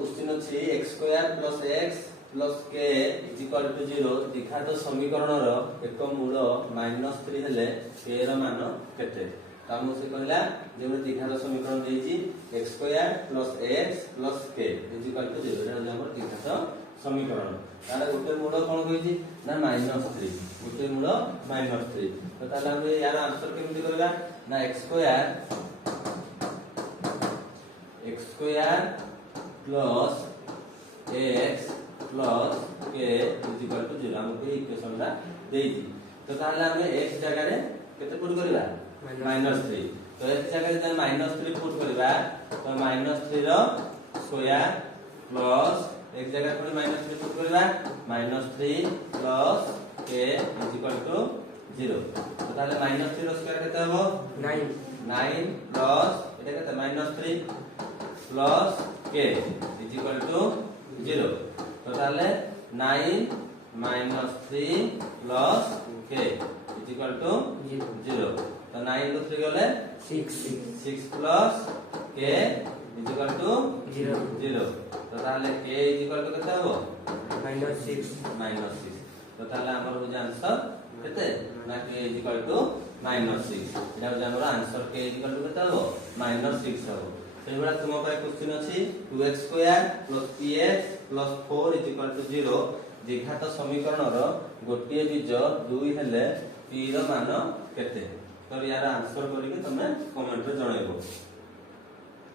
Question अछि x square plus x plus k equal to 0 द्विघात समीकरण रो एक मूल -3 हेले k रो मान केते हम से कहला जे द्विघात समीकरण देछि x square plus x plus k equal to 0 एटा हमर द्विघात समीकरण तार गोटे मूल कोन होइछि ना -3 गोटे मूल -3 तो ताला हम यार आंसर केमति करबा ना x square plus x plus k equal to 0 हमको इक्वेशन ला देइछि तो ताले हम x जगह रे केते पुट करबा -3 तो x जगह रे -3 पुट करबा तो -3 रो स्क्वायर प्लस एक जगह पर -3 पुट करबा -3 प्लस k इक्वल टू 0 तो ताले -3 रो स्क्वायर केते हो 9 प्लस एटा केते -3 प्लस k इक्वल टू 0 तो ताले 9 -3 प्लस k इक्वल टू 0 तो 9 रो 3 गले 6 प्लस k इक्वल टू 0 तो ताले k इक्वल टू केते हो -6 तो ताले हमर हो आंसर केते ना k इक्वल टू -6 एटा हो हमर आंसर k इक्वल टू केते हो -6 हो सेबडा तुम पाए क्वेश्चन अछि 2x square plus px plus 4 equal to 0 द्विघात समीकरण रो गोटिए बीज 2 हेले p रो मान केते तो यार आंसर करिके तमे कमेंट रे जणाइबो।